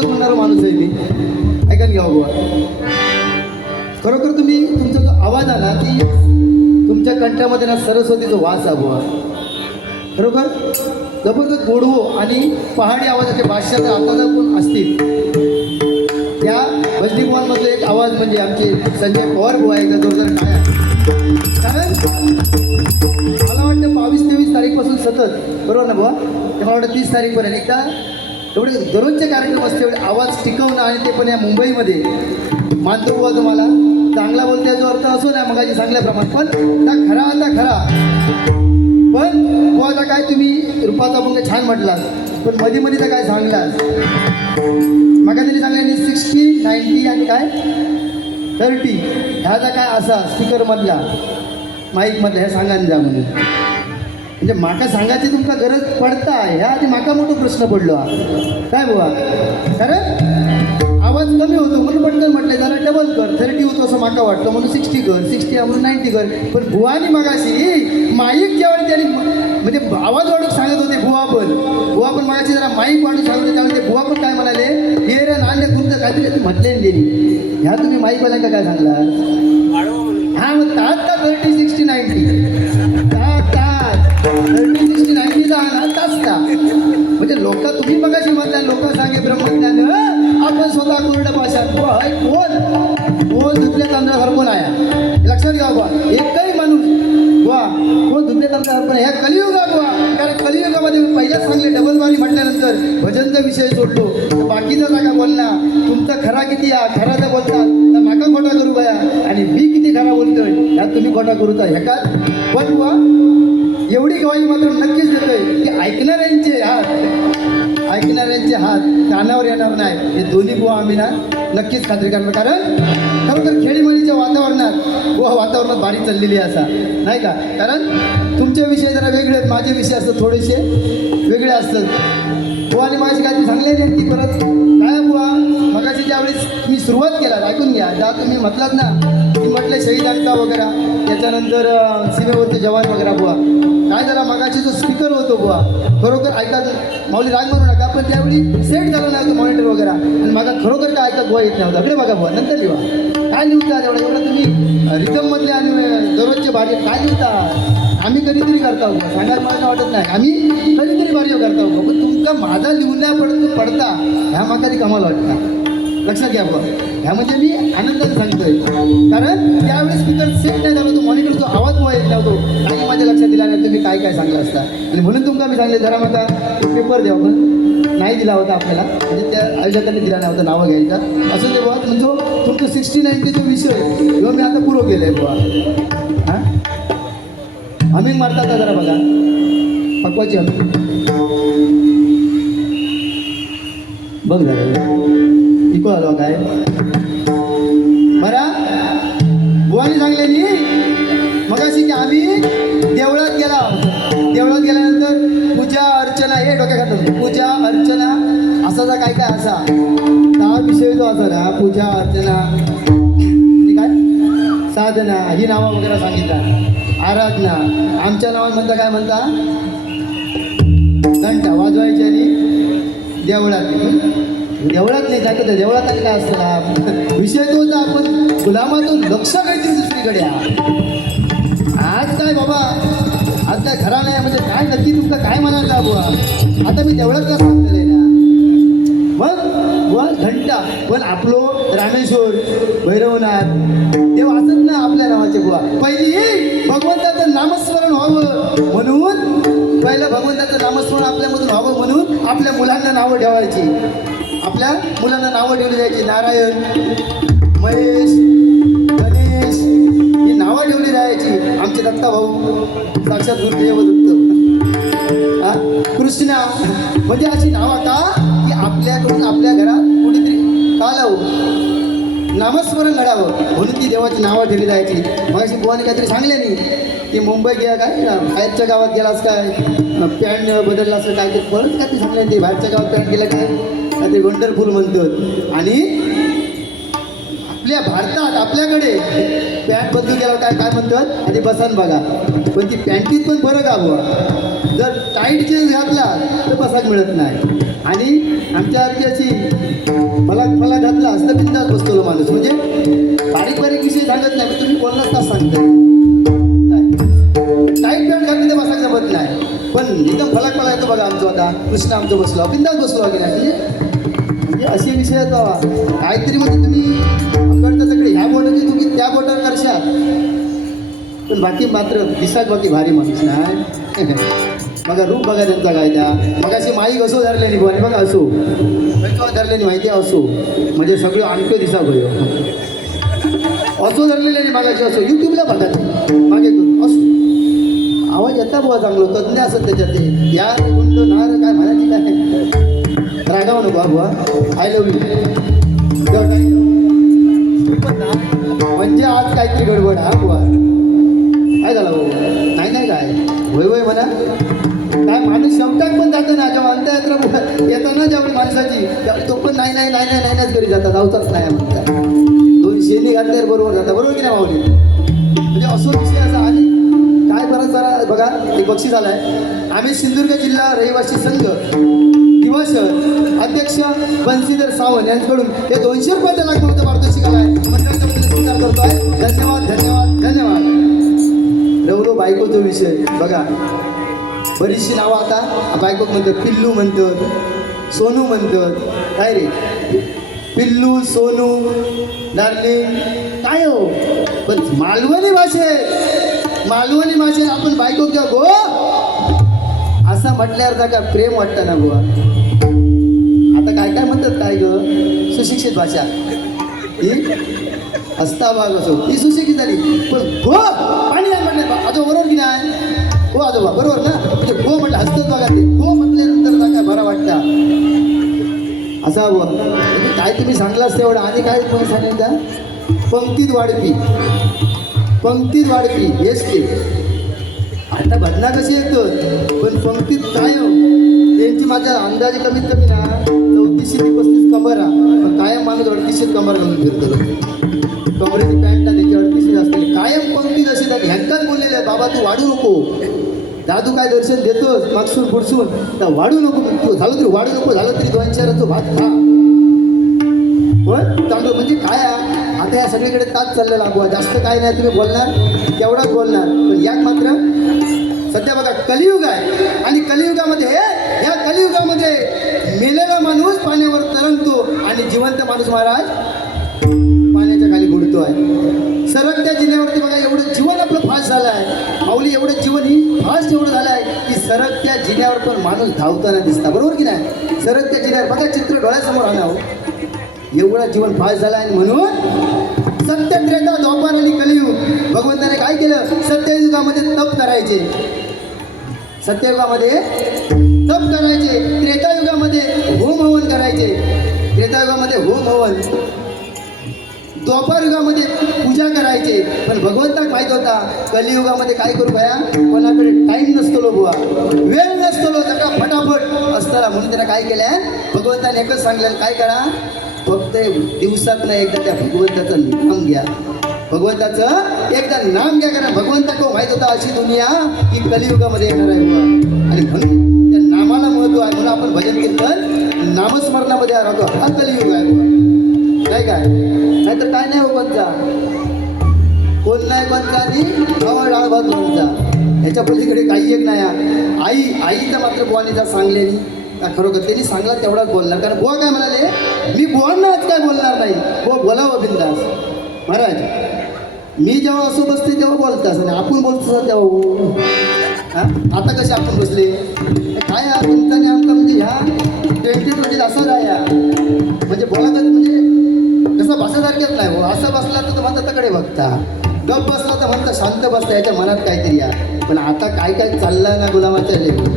दिवस होणारा माणूस आहे मी. ऐका घ्या बुवा खरोखर तुम्ही तुमचा जो आवाज आला की तुमच्या कंठामध्ये ना सरस्वतीचा वास आहे बुवा. खरोखर? जबरदस्त गोडवो आणि पहाडी आवाजाचे भाष्याचे आवाज पण असतील. त्या भजनी बुवांमधला एक आवाज म्हणजे आमचे संजय पवार बुवा एकदा जोरदार काय कारण मला वाटतं बावीस तेवीस तारीखपासून सतत बरोबर ना बुवा? मला वाटतं तीस तारीखपर्यंत. एकदा एवढे दररोजचे कार्यक्रम असते एवढे आवाज टिकवणं आणि ते पण या मुंबईमध्ये. मानतो बुवा तुम्हाला. चांगला बोलते जो अर्थ असो ना मगाशी सांगल्याप्रमाणे पण त्या खरा आता खरा. पण बुवा आता काय तुम्ही रूपाचा अभंग छान म्हटलात पण मध्ये मध्ये तर काय सांगलास मगा तरी सांगल्याने सिक्स्टी नाईन्टी आणि काय? थर्टी ह्याचा काय असा स्पीकरमधला माईकमधला हे सांगा जा म्हणून म्हणजे माका सांगायची तुमका गरज पडता ह्या आधी माका मोठा प्रश्न पडलो हा. काय बुवा? कारण? आवाज कमी होतो म्हणून पटकन म्हटलं जरा डबल कर. थर्टी होतो असं माका वाटतं म्हणून सिक्स्टी कर. सिक्स्टी म्हणून नाईन्टी कर. पण बुवानी मागाशी माईक ज्यावेळी त्यांनी म्हणजे आवाज वाढून सांगत होते बुवा पण. बुवा पण मागाशी जरा माईक वाढून सांगत होते त्यावेळी ते बुवा पण काय म्हणाले? हे रे नांदे कुंत काहीतरी म्हटले गेली ह्या तुम्ही माईकवाल्यांका काय सांगला हा मग तात का थर्टी सिक्स्टी नाईन्टी तात म्हणजे लोक तुम्ही मगाशी म्हणता लोक सांगे ब्रह्मज्ञान आपण स्वतः कोरड भाषा कोण? कोण दुसऱ्या तांदळावर कोण आहे लक्षात घ्या बा एकही माणूस वा कोण दुसऱ्या तांदळावर पण ह्या कलियुगात बुवा. कारण कलियुगामध्ये पहिल्याच सांगले डबल बारी म्हटल्यानंतर भजनचा विषय सोडतो. तर बाकीचा जागा बोलला तुमचा खरा किती हा खरा जर तर माका खोटा करू बया. आणि मी किती खरा बोलतोय ह्यात तुम्ही खोटा करू तर ह्याकात पण बुवा एवढी गवाही मात्र नक्कीच देतोय. की ऐकणाऱ्यांचे हात ऐकणाऱ्यांचे हात कानावर येणार नाही. हे दोन्ही बुवा आम्ही ना नक्कीच खात्री करणार. कारण खरोखर खेळीमळीच्या वातावरणात बुवा वातावरणात भारी चाललेली आहे असा. नाही का? कारण तुमचे विषय जरा वेगळे आहेत माझे विषय असतात थोडेसे वेगळे असतात. बुवा आणि माझी काहीतरी चांगले नाही ती परत. काय बुवा? मगाशी ज्यावेळेस मी सुरुवात केला ऐकून घ्या. ज्या तुम्ही म्हटलात ना म्हटलं शहीद अंका वगैरे त्याच्यानंतर सीमेवरचे जवान वगैरे बुवा. काय झाला? मगाशी जो स्पीकर होतो बुवा खरोखर ऐका माऊली राग म्हणू नका पण त्यावेळी सेट झालं नव्हतं मॉनिटर वगैरे. आणि मला खरोखर काय ऐका बुवा येत नव्हता अगदी बघा बुवा नंतर लिहा. काय लिहिता एवढं? एवढं तुम्ही रिदममधले आणि दररोजचे भारी काय लिहिता? आम्ही कधीतरी करता हो बुवा सांगायला मला काय वाटत नाही. आम्ही कधीतरी भारी करता आहोत पण तुमका माझा लिहून पडत पडता ह्या मागाली कमाल वाटता लक्षात घ्या बुवा. ह्या म्हणजे मी आनंदाने सांगितलंय कारण त्यावेळेस स्पीकर सेट नाही झाला तो मॉनिटरचा जो आवाज बुवा येत नव्हतो काही माझ्या लक्षात दिला नाही तुम्ही काय काय सांगला असता. आणि म्हणून तुमका मी सांगले जरा म्हणता पेपर द्या पण नाही दिला होता आपल्याला. म्हणजे त्या आयोजकांनी दिला नव्हता नावं घ्यायचा. असं ते बुवा म्हणजे तुमचं सिक्स्टी नाईनचा जो विषय तो मी आता पुरो केलं आहे बुवा. हां? मारता का जरा बघा? पकवाची आम्ही बघ झालं इको आलो काय? बुवानी सांगलेली मगाशी की आम्ही देवळात गेला देवळात गेल्यानंतर पूजा अर्चना हे डोक्या घातलं पूजा अर्चना असाचा काय काय असा? दहा विषय जो असा ना पूजा अर्चना काय? साधना ही नावं वगैरे सांगितला. आराधना आमच्या नावात म्हणता काय म्हणता? घंटा वाजवायची आणि देवळात. देवळात नाही जाते तर देवळात आणि काय असतं ना विषय तो होता आपण गुलामातून लक्ष काहीतरी दुसरीकडे आज काय बाबा? आज काय खरा नाही म्हणजे काय नक्की तुमचं काय म्हणायला बुवा? आता मी देवळात का सांगते ना मग व घंटा. पण आपलो रामेश्वर भैरवनाथ ते वाचत ना आपल्या नावाचे बुवा. पहिली भगवंताचं नामस्मरण व्हावं म्हणून पहिलं भगवंताचं नामस्मरण आपल्यामधून व्हावं म्हणून आपल्या मुलांना नावं ठेवायची. आपल्या मुलांना नावं ठेवली जायची. नारायण महेश गणेश ही नावं ठेवली जायची. आमचे दत्ता भाऊ साक्षात गुरुदेव दत्त. कृष्णा म्हणजे अशी नावं का की आपल्याकडून आपल्या घरात कुणीतरी का लावू नामस्मरण घडावं. म्हणून ती देवाची नावं ठेवली जायची. मग अशी बुवाने काहीतरी सांगले नाही की मुंबई गेला काय? बाहेरच्या गावात गेलास काय? पॅन्ट बदलला असं काय ते परत काय सांगले ते बाहेरच्या गावात पॅन्ट गेला काय? ते वंडरफुल म्हणतात. आणि आपल्या भारतात आपल्याकडे पॅन्ट बदलून केला काय काय म्हणतात? आणि बसान बघा. पण ती पॅन्टीत पण बरं हवं जर टाईट जीन्स घातला तर बसाक मिळत नाही. आणि आमच्या अशी असतं बिंदास बसतो माणूस. म्हणजे बारीक बारीक विषय सांगत नाही तुम्ही बोललाच तास सांगताय. टाईट पॅन्ट घातली तर बसायला जमत नाही. पण एकदम फलक मला येतो बघा आमचं आता. कृष्ण आमचं बसलो. बिंदास बसलो की नाही म्हणजे म्हणजे हे असे विषय आहेत बाबा काहीतरी म्हणजे तुम्ही अकडता तिकडे ह्या बोटाची तुम्ही त्या बोटावर करशात. पण बाकी मात्र दिसाच बाकी भारी माणूस नाही? बघा रूप बघा त्यांचा काय त्या मग अशी माई असो धरलेली बुवा आणि बघा असो. धरलेली माहिती आहे असो. म्हणजे सगळं आणखी दिसा भयो असो धरलेली आणि मागाशी असो. युट्यूबला बघा ते. मागे करून. असो. आवाज येता बुवा चांगलो. तज्ञ असत त्याच्यात ते. या गुंड नार काय म्हणायची काय? रागाव नको हा आय लव्ह यू म्हणजे आज काहीतरी गडबड हा बुवा? काय झालं भाऊ नाही नाही काय? होय होय म्हणा. काय माणूस शब्दात पण जातो ना जेव्हा अंतयात्रा येताना जेवढी माणसाची त्यावेळी तो पण नाही नाही नाही नाही नाही नाहीच घरी जातात. जाऊचाच नाही म्हणतात. दोन शेणी घातल्यावर बरोबर जातात. बरोबर की नाही माऊली? म्हणजे असो विषय असा आणि काय बरं जरा बघा. एक बक्षीस आलाय. आम्ही सिंधुदुर्ग जिल्हा रहिवासी संघ दिवस अध्यक्ष बन्सीधर सावंत यांच्याकडून हे दोनशे रुपये त्याला फक्त पारितोषिक आलाय स्वीकार करतोय. धन्यवाद धन्यवाद धन्यवाद. रवलो बायकोचो विषय. बघा बरीचशी नावं आता. बायको म्हणतात पिल्लू म्हणतात सोनू म्हणतात. काय रे? पिल्लू सोनू डार्लिंग काय हो? पण मालवणी भाषेत मालवणी भाषेत आपण बायको घ्या गो. असं म्हटल्यावर का प्रेम वाटतं ना बुवा. काय काय म्हणतात काय ग? सुशिक्षित भाषा. ही? हस्ता भाग असो. ही सुशिक्षित झाली. पण हो पाणी नाही म्हटलं आजो बरोबर की नाही? हो आजोबा. बरोबर ना म्हणजे हो म्हटलं हसतच बघा ते. हो म्हटल्यानंतर काय बरा वाटता. असा म्हणजे काय तुम्ही सांगलास तेवढं? आणि काय तुम्ही सांगितलं पंक्तीत वाढपी पंक्तीत वाढपी हेच ते आता भजना कशी येतो पण पंक्तीत काय हो? त्यांची माझ्या अंदाजे कमीत कमी ना चौतीसशे ते पस्तीस कमरा पण कायम माणूस अडतीसशे कमर घालून फिरतो कमरेची पॅन्ट ना त्याची अडतीसशे असते कायम कोणती अशी तर ह्यांकाच बोललेले आहे बाबा तू वाढू नको. दादू काय दर्शन देतोस? मागसून पुढसून? तर वाढू नको तू झालं तरी वाढू नको झालं तरी दोन चाराचं भात खा. पण चांगलं म्हणजे काय आता या सगळीकडे ताच चाललेला बुवा. जास्त काय नाही तुम्ही बोलणार? तेवढाच बोलणार? पण यात मात्र सध्या बघा कलियुग आहे. आणि कलियुगामध्ये मेलेला माणूस पाण्यावर तरंगतो आणि जिवंत माणूस महाराज पाण्याच्या खाली बुडतो आहे सरकत्या जिन्यावरती बघा एवढं जीवन आपलं फास्ट झालं आहे माऊली एवढं जीवन ही फास्ट एवढं झालं आहे की सरकत्या जिन्यावर पण माणूस धावताना दिसता. बरोबर की नाही? सरकत्या जिन्यावर. बघा चित्र डोळ्यासमोर आणावं हो. एवढं जीवन फास्ट झालं आहे म्हणून सत्यत्रेता द्वापार आणि कलियुग भगवंताने काय केलं? सत्ययुगामध्ये तप करायचे. सत्ययुगामध्ये तप करायचे. त्रेतायुगामध्ये होम हवन करायचे. त्रेतायुगामध्ये होम हवन द्वापारयुगामध्ये पूजा करायचे. पण भगवंताक माहीत होता कलियुगामध्ये काय करू बया कोणाकडे टाईम नसतो बुवा. वेळ नसतो जगा फटाफट असताना. म्हणून त्याला काय केलंय? भगवंताने एकच सांगलं काय करा? फक्त दिवसात ना एकदा त्या भगवंताचं नाम घ्या. भगवंताचं एकदा नाम घ्या कारण भगवंताको माहीत होता अशी दुनिया ही कलियुगामध्ये येणार आहे आणि म्हणून नामाला महत्त्व आहे म्हणून आपण भजन कीर्तन नामस्मरणामध्ये राहतो. हा कलियुग आहे नाही काय? नाहीतर काय नाही हो बनचा कोण नाही बनचा आणि डाळ भात कोणचा ह्याच्या पलीकडे काही एक नाही आई आई तर मात्र बुवानीचा सांगलेली खरोखर त्यांनी सांगला तेवढाच बोलणार कारण बुवा काय म्हणाले? मी बुवांना आज काय बोलणार नाही. बुवा बोलावं बिंदास. महाराज मी जेव्हा असो बसते तेव्हा बोलतास आणि आपण बोलतो तेव्हा हो. आता कसे आपण बसले? काय हा तुमचा आणि आमचा म्हणजे ह्या ट्वेंटी ट्वेंटी म्हणजे असं आहे. हा. म्हणजे बोलायचं म्हणजे कसं बसासारखेच नाही हो असं बसला तर म्हणता तकडे बघता. गप बसला तर म्हणता शांत बसता याच्या मनात काहीतरी या पण आता काय काय चाललं ना गुलामाच्या लेवल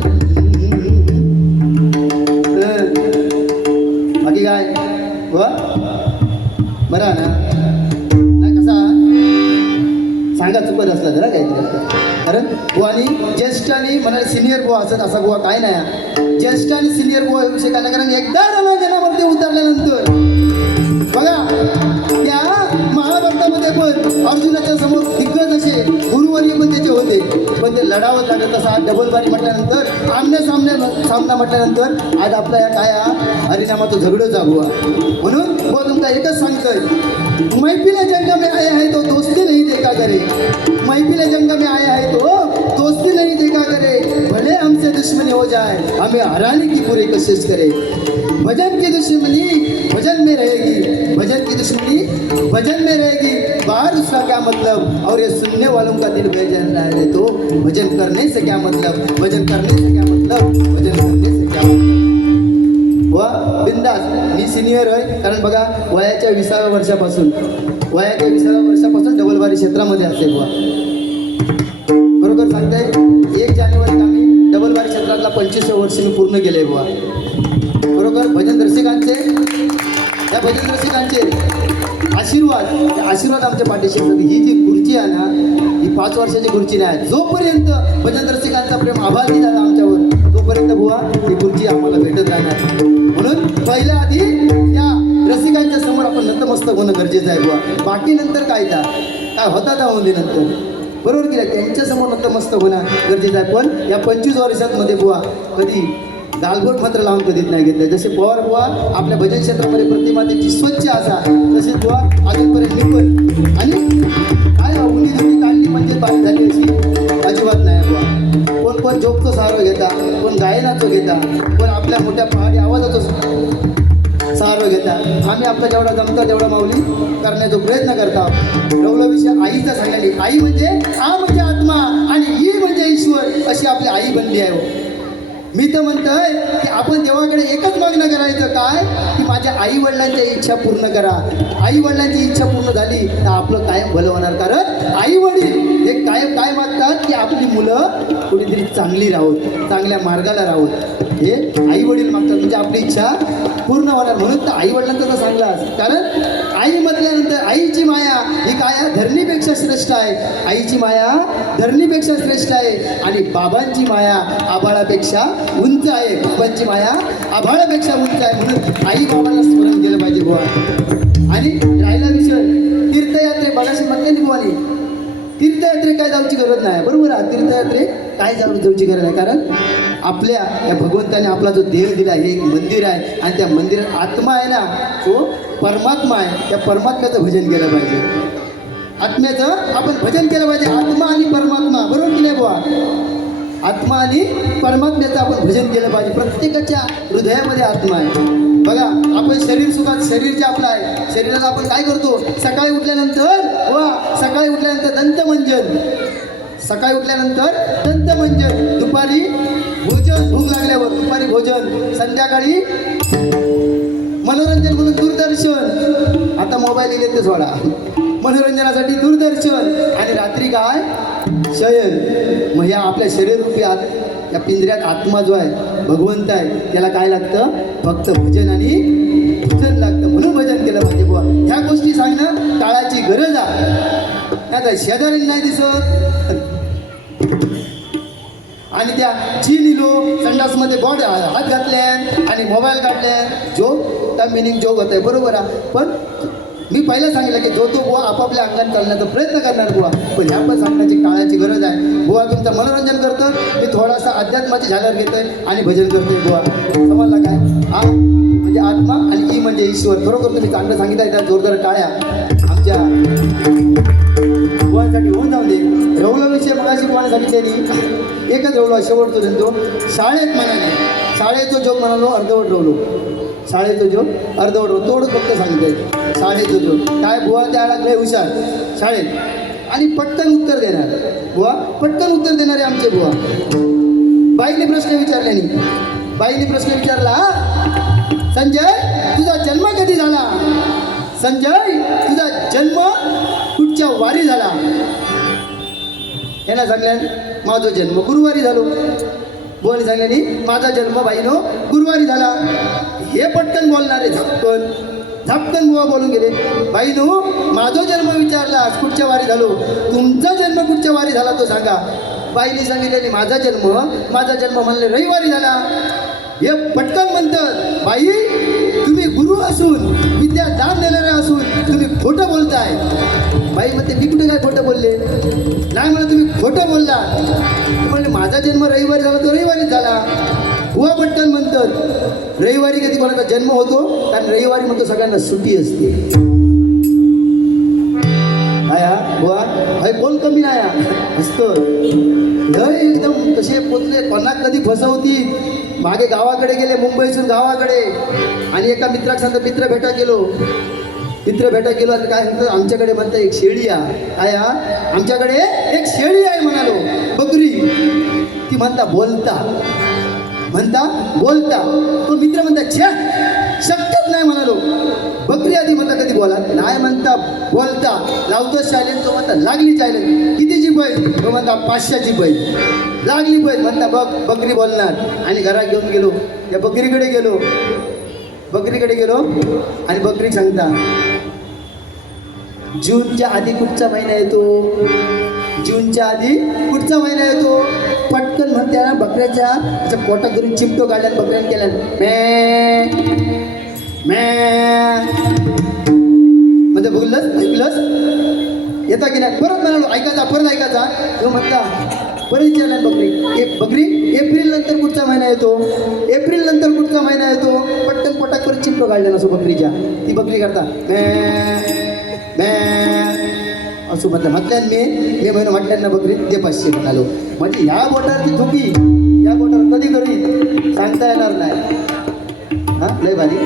कारण बुवानी ज्येष्ठ आणि म्हणाले सिनियर गोवा असत असा गोवा काय नाही ज्येष्ठ आणि सिनियर गोवा येऊ शकत नाही कारण एकदा रणांगणावरती उतरल्यानंतर बघा त्या महाभारतामध्ये पण अर्जुनाच्या समोर दिग्गज असे गुरुवर्य पण त्याचे होते. पण ते लढावं लागत तसा डबल बारी म्हटल्यानंतर आमने सामने सामना म्हटल्यानंतर आज आपला या काय हा हरिनामाचं झगडं जागू म्हणून मग तुमचा एकच सांगतोय मैफिला जंग में आया है तो दोस्ती नहीं देखा करे. मैफिल जंग में आया है तो दोस्ती नहीं देखा करे भले हमसे दुश्मनी हो जाए हमें हराने की पूरी कोशिश करे। भजन की दुश्मनी भजन में रहेगी भजन की दुश्मनी भजन में रहेगी। बाहर उसका क्या मतलब? और ये सुनने वालों का दिल बेचैन रहे तो भजन करने से क्या मतलब? भजन करने से क्या मतलब? भजन करने से क्या मतलब? वा बिंदास मी सिनियर होय कारण बघा वयाच्या विसाव्या वर्षापासून वयाच्या विसाव्या वर्षापासून डबलबारी क्षेत्रामध्ये असेल बुवा एक जानेवारीत आम्ही डबलबारी क्षेत्रातला पंचवीस वर्ष मी पूर्ण केले बुवा. बरोबर? भजन रसिकांचे या भजन रसिकांचे आशीर्वाद आशीर्वाद आमच्या पाठीशी ही जी खुर्ची आहे ना ही पाच वर्षाची खुर्ची नाही. जोपर्यंत भजन रसिकांचा प्रेम आभार दिला आमच्यावर तोपर्यंत बुवा ही खुर्ची आम्हाला भेटत राहणार म्हणून पहिल्या आधी त्या रसिकांच्या समोर आपण नतमस्तक होणं गरजेचं आहे बुवा. बाकी नंतर काय त्या काय होता त्या होऊन दे नंतर बरोबर की नाही? त्यांच्यासमोर नतमस्त होणं गरजेचं आहे. पण या पंचवीस वर्षांमध्ये बुवा कधी गालबोट मात्र लावून कधीच नाही घेतलं. जसे पवार बुवा आपल्या भजन क्षेत्रामध्ये प्रतिमा त्यांची स्वच्छ असा तसेच बुवा अजूनपर्यंत निवड आणि काय हो, उन्ही जुनी काढली म्हणजे बारी झाली अशी? अजिबात नाही बुवा. कोण कोण जोगचं सारो घेता कोण गायनाचो घेता कोण आपल्या मोठ्या पहाडी आवाजाचो सहारा घेता. आम्ही आपला जेवढा जमतो तेवढा माऊली करण्याचा प्रयत्न करता. एवढा विषय आईचा सांगण्याने आई म्हणजे आ म्हणजे आत्मा आणि ही म्हणजे ईश्वर अशी आपली आई बनली आहे हो. मी तर म्हणतोय की आपण देवाकडे एकच मागणं करायचं काय? की माझ्या आई वडिलांच्या इच्छा पूर्ण करा. आई वडिलांची इच्छा पूर्ण झाली तर आपलं कायम भलं होणार. कारण आई वडील हे कायम काय मागतात? की आपली मुलं कुठेतरी चांगली राहोत चांगल्या मार्गाला राहोत हे आई वडील मागतात. म्हणजे आपली इच्छा पूर्ण होणार म्हणून तर आई वडिलांचा सांगलास कारण आई म्हटल्यानंतर आईची माया ही काय धरणीपेक्षा श्रेष्ठ आहे. आईची माया धरणीपेक्षा श्रेष्ठ आहे. आणि बाबांची माया आभाळापेक्षा उंच आहे. बाबांची माया आभाळापेक्षा उंच आहे. म्हणून आई बाबांना स्मरण केलं पाहिजे बुवा. आणि राहिला विषय. तीर्थयात्रे. बघाशी म्हणते ना बुवानी तीर्थयात्रे काय जाऊची गरज नाही. बरोबर आहे. तीर्थयात्रे काय जाऊ जाऊची गरज नाही. कारण आपल्या या भगवंताने आपला जो देह दिला हे एक मंदिर आहे. आणि त्या मंदिरात आत्मा आहे ना तो परमात्मा आहे. त्या परमात्म्याचं भजन केलं पाहिजे. आत्म्याचं आपण भजन केलं पाहिजे. आत्मा आणि परमात्मा. बरोबर की नाही बुवा? आत्मा आणि परमात्म्याचं आपण भजन केलं पाहिजे. प्रत्येकाच्या हृदयामध्ये आत्मा आहे. बघा आपण शरीर सुखात शरीर जे आपलं आहे शरीराला आपण काय करतो? सकाळी उठल्यानंतर वा सकाळी उठल्यानंतर दंतमंजन. सकाळी उठल्यानंतर दंतमंजन. दुपारी भोजन भूक लागल्यावर दुपारी भोजन. संध्याकाळी मनोरंजन म्हणून दूरदर्शन. आता मोबाईल येईल ते सोडा मनोरंजनासाठी दूरदर्शन. आणि रात्री काय? शयन. मग या आपल्या शरीररूपी आत या पिंजऱ्यात आत्मा जो आहे भगवंत आहे त्याला काय लागतं? फक्त भजन आणि भजन लागतं. म्हणून भजन केलं पाहिजे बुवा. ह्या गोष्टी सांगणं काळाची गरज आहे. आता शेजारी नाही दिसत. आणि त्या चीन इलो संडासमध्ये बॉड हात घातल्यान आणि मोबाईल काढल्यान जो त्या मिनिंग जोग होत आहे बरोबर आहे. पण मी पहिलं सांगितलं की जो तो बुवा आपापल्या अंगात चालण्याचा प्रयत्न करणार बुवा पण ह्या पण सांगण्याची काळाची गरज आहे. बुवा तुमचं मनोरंजन करतं मी थोडासा अध्यात्माची झालर घेतोय आणि भजन करतोय बुवा. समजला काय? आ म्हणजे आत्मा आणि ई म्हणजे ईश्वर. बरोबर तुम्ही चांगलं सांगितलं त्या जोरदार टाळ्या. आमच्या बुवांसाठी होऊन जाऊ दे. रवला विषय मगाशी बुवाने सांगितलेली एकच रवलो शेवटतो धंदो शाळेत म्हणाले. शाळेचा जो म्हणालो अर्धवट रोवलो. शाळेचा जोग अर्धवट रवलो फक्त सांगते शाळेचा जोग काय बुवा? त्याला लय हुशार. शाळेत. आणि पटकन उत्तर देणार. बुवा पटकन उत्तर देणारे आमचे बुवा. बाईने प्रश्न विचारल्याने बाईने प्रश्न विचारला संजय तुझा जन्म कधी झाला? संजय तुझा जन्म कुठच्या वारी झाला? यांना सांगल्याने माझा जन्म गुरुवारी झालो. बोल सांगल्याने माझा जन्म बाईनो गुरुवारी झाला. हे पटकन बोलणारे झपकन. झपकन बुवा बोलून गेले. बाई नू माझा जन्म विचारला कुठच्या वारी झालो तुमचा जन्म कुठच्या वारी झाला तो सांगा. बाईने सांगितलेले माझा जन्म माझा जन्म म्हणले रविवारी झाला. हे पटकन म्हणतात. बाई तुम्ही गुरु असून विद्या दान देणारे असून तुम्ही खोटं बोलताय. बाई म्हणते मी कुठे काय खोटं बोलले? नाही म्हणा तुम्ही खोटं बोलला. म्हणजे म्हणले माझा जन्म रविवारी झाला तो रविवारीच झाला. भुवा पटकन म्हणतात रविवारी कधी कोणाचा जन्म होतो कारण रविवारी म्हणतो सगळ्यांना सुट्टी असते. आया बुवा हाय कोण कमी नाही असतं लय एकदम तसे पोचले कोणा कधी फसवती मागे गावाकडे गेले मुंबईतून गावाकडे. आणि एका मित्राक सांगता मित्र भेटा गेलो. मित्र भेटा गेलो आणि काय म्हणतात आमच्याकडे म्हणतं एक शेळी आहे. आया आमच्याकडे एक शेळी आहे म्हणालो. बकरी. ती म्हणता बोलता. म्हणता बोलता. तो मित्र म्हणता छे शक्यच नाही म्हणालो. बकरी आधी म्हणता कधी बोला? नाही म्हणता बोलता. लावतो शाळेत तो म्हणता लागली चालेल कितीची बैल? तो म्हणता पाचशेची बैल. लागली बैल. म्हणता बघ बकरी बोलणार. आणि घरात घेऊन गेलो. त्या बकरीकडे गेलो. बकरीकडे गेलो. आणि बकरी सांगता जूनच्या आधी कुठचा महिना येतो? जूनच्या आधी कुठचा महिना येतो. पटकन म्हणते ना बकऱ्याच्या त्याच्या पोटात धरून चिमटो काढल्या बकऱ्याने केल्या मे मे म्हणजे बोललंस? ऐकलंस? येता की नाही? परत म्हणालो ऐकायचा परत ऐकायचा. तो म्हणता परत विचारला बकरी? ए बकरी एप्रिल नंतर कुठचा महिना येतो. एप्रिल नंतर कुठचा महिना येतो. पटकन पोटात परत चिमटो काढल्या नसो बकरीच्या. ती बकरी करता मे मे असं म्हटलं म्हटल्यान मी मी म्हणून म्हटल्यानं ना बकरी ते पाचशे म्हणालो म्हणजे ह्या बोटावरची थुकी या बोटावर कधी करी सांगता येणार नाही. हां? लय भारी.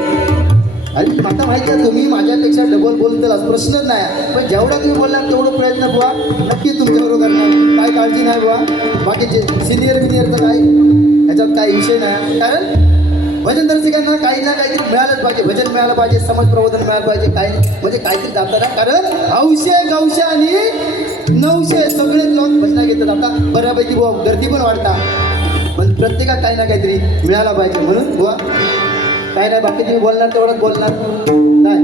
आणि आता माहिती आहे तुम्ही माझ्यापेक्षा डबल बोलताल प्रश्नच नाही. पण जेवढा तुम्ही बोलला तेवढं प्रयत्न बुवा नक्की तुमच्याबरोबर करणार काय काळजी नाही बुवा. बाकीचे सिनियर बिनियरचं काय ह्याच्यात काय विषय नाही. कारण भजन दर्शकांना काही ना काहीतरी मिळालंच पाहिजे. भजन मिळालं पाहिजे समज प्रबोधन मिळालं पाहिजे काही म्हणजे काहीतरी जाताना कारण हौशे गौशे आणि नऊशे सगळेच लोक भजना घेतात. आता बऱ्यापैकी बुवा गर्दी पण वाढता. पण प्रत्येकात काही ना काहीतरी मिळाला पाहिजे. म्हणून बुवा काय नाही बाकी तुम्ही बोलणार तेवढंच बोलणार. काय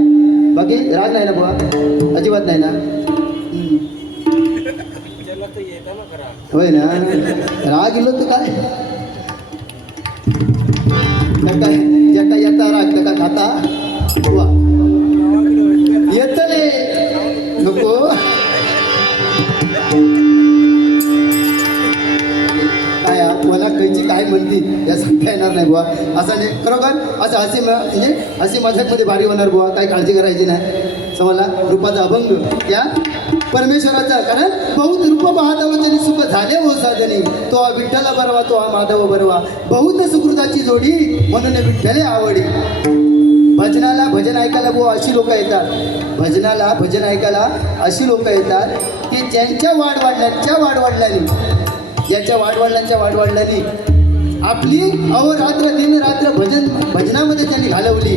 बाकी राग नाही ना बुवा? अजिबात नाही ना. होय ना? राग इलो तर काय? नका जटा येता राग नका खाता बुवा येतले. नको. काय मला काहीची काय म्हणतील या सांगता येणार नाही बुवा. असं नाही. खरोखर असं हसी म- म्हणजे हसी मजाकमध्ये भारी होणार बुवा. काही काळजी करायची नाही. समजला? रूपाचा अभंग. या. परमेश्वराचा कारण बहुत रूप पाहतावचनी सुख झाले हो साधने. तो हा विठ्ठला बरवा तो हा माधव बरवा बहुत सुकृताची जोडी म्हणून विठ्ठले आवडी. भजनाला भजन ऐकायला बो अशी लोक येतात. भजनाला भजन ऐकायला अशी लोक येतात की ज्यांच्या वाढवाडल्यांच्या वाढवाडल्याने ज्यांच्या वाढवाडल्यांच्या वाढवाडल्याने आपली अहोरात्र दिन रात्र भजन भजनामध्ये त्यांनी घालवली.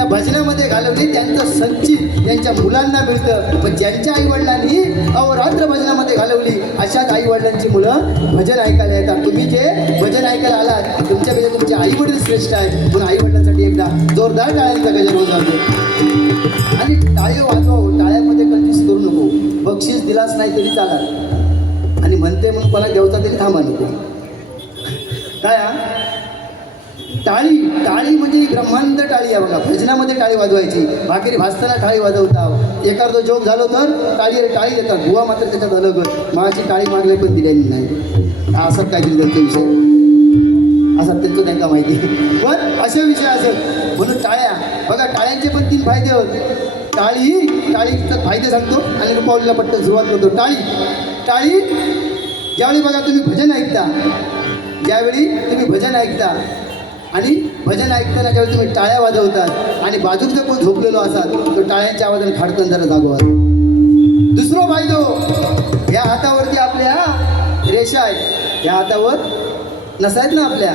त्या भजनामध्ये घालवली त्यांचं संचित त्यांच्या मुलांना मिळतं. पण ज्यांच्या आईवडिलांनी अहोरात्र भजनामध्ये घालवली अशाच आईवडिलांची मुलं भजन ऐकायला येतात. तुम्ही जे भजन ऐकायला आलात तुमच्यापेक्षा म्हणजे तुमचे आईवडील श्रेष्ठ आहेत. म्हणून आईवडिलांसाठी एकदा जोरदार टाळ्यांचा गजर होत जातो आणि टाळे वाजवा हो, टाळ्यामध्ये कधीच करू नको. बक्षीस दिलाच नाही तरी चालत आणि म्हणते मग मला देवता तरी थांबा नको. काय हा? टाळी टाळी म्हणजे ब्रह्मांड टाळी आहे बघा. भजनामध्ये टाळी वाजवायची. भाकरी भाजताना टाळी वाजवता एखादं जोक झालो तर टाळी टाळी देतात. गुवा मात्र त्याच्यात अलग माझी टाळी मागले पण दिलेली नाही. असं काय काहीतरी त्यांचा विषय? असा त्यांचं त्यांना माहिती पण असे विषय असत. म्हणून टाळ्या. बघा टाळ्यांचे पण तीन फायदे होत. टाळी टाळीचा फायदे सांगतो आणि रुपावलीला पट्ट सुरुवात करतो. टाळी टाळी ज्यावेळी बघा तुम्ही भजन ऐकता ज्यावेळी तुम्ही भजन ऐकता आणि भजन ऐकताना ज्यावेळी तुम्ही टाळ्या वाजवतात आणि बाजूला जर कोण झोपलेलो असाल तर टाळ्यांच्या आवाजाने खाडकन जरा जागवा दुसरो फायदो या हातावरती आपल्या रेषा आहेत. या हातावर नसायत ना आपल्या.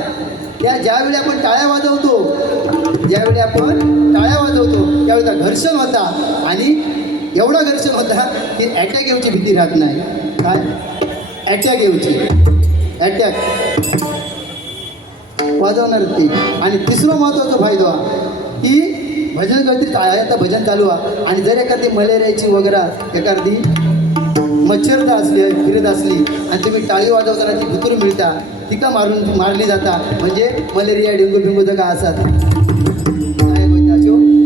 त्या ज्यावेळी आपण टाळ्या वाजवतो ज्यावेळी आपण टाळ्या वाजवतो त्यावेळी त्या घर्षण होता. आणि एवढा घर्षण होता की अटॅक येऊची भीती राहत नाही. काय? अटॅक येऊची. अटॅक वाजवणार ती. आणि तिसरं महत्त्वाचा फायदा की भजन करते आता भजन चालू आहे. आणि जर एखादी मलेरियाची वगैरे एखादी मच्छरदा असली फिरत असली आणि तुम्ही टाळी वाजवताना ती भुतूर मिळता तिका मारून मारली जाता? म्हणजे मलेरिया डेंगू बिंगू जर का असतात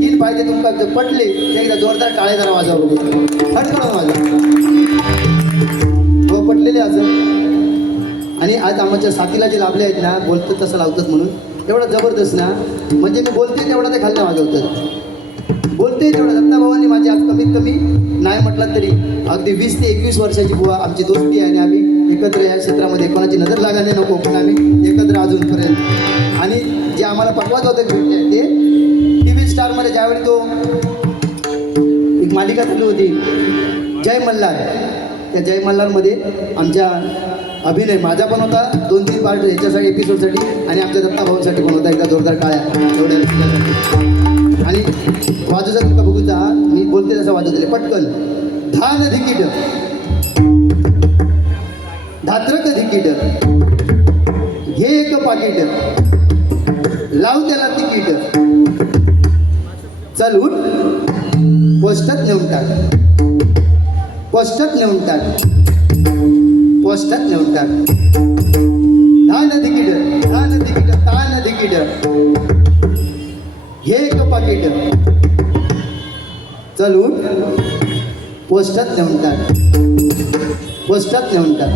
तीन फायदे तुमका जर पटले ते एकदा जोरदार टाळे जरा वाजवले फटकळून वाजव. हो पटलेले असं आणि आज आमच्या साथीला जे लाभले आहेत ना बोलतात तसं लावतात म्हणून. एवढा जबरदस्त ना. म्हणजे मी बोलते तेवढा ते खाल्ल्या वाजवतात बोलते तेवढं. दत्ताभावांनी माझी आज कमीत कमी नाही म्हटलं तरी अगदी वीस ते एकवीस वर्षाची बुवा आमची दोस्ती आहे आणि आम्ही एकत्र या क्षेत्रामध्ये कोणाची नजर लागायला नको पण आम्ही एकत्र अजूनपर्यंत आणि जे आम्हाला पटवाच होतं भेटले ते टी व्ही स्टारमध्ये ज्यावेळी तो एक मालिका झाली होती जय मल्हार. त्या जय मल्हारमध्ये आमच्या अभिनय माझा पण होता. दोन तीन पार्ट याच्यासाठी एपिसोडसाठी आणि आमच्या दत्ता भाऊंसाठी पण होता. एकदा जोरदार टाळ्या. आणि वाजूचा तुमचा बघूचा मी बोलते तसं वाजू दिले पटकन. धान धिकीट धात्रक धिकीट घे एक पाकिट. लाव त्याला तिकीट चल उठ पोस्टात नेऊन टाक. पोस्टात नेऊन टाक. पोस्टात नेऊन धान तिकीट धान तिकीट तान तिकीट हे एक पाकिट चल उठ पोस्टात नेऊन टाक पोस्टात नेऊन टाक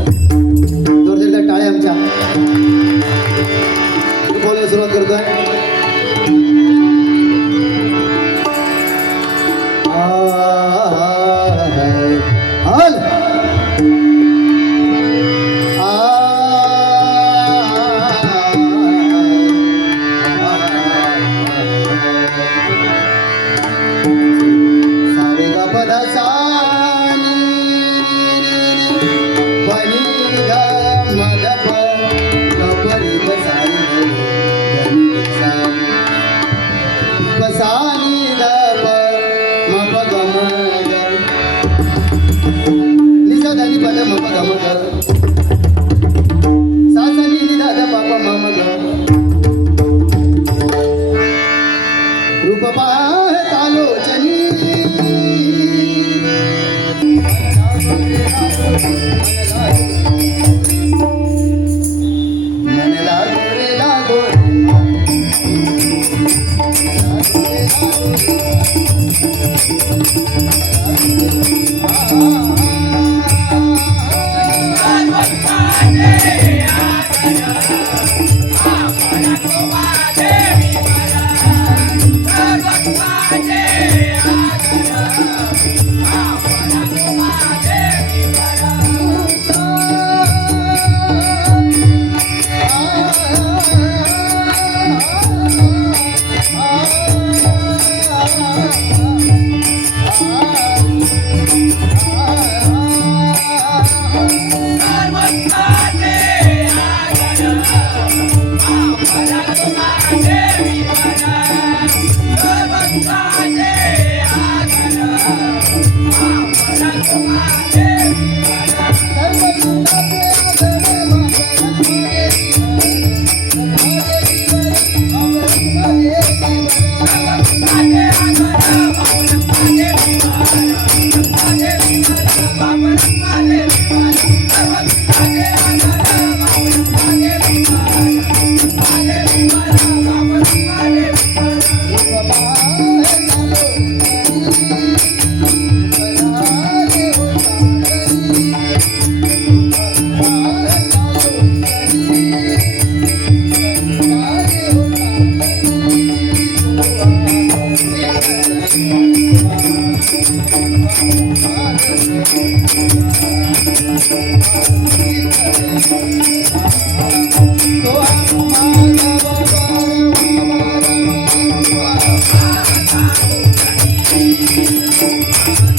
जोरदार टाळे आमच्या. बोलायला सुरुवात करतोय. Gracias. Thank you.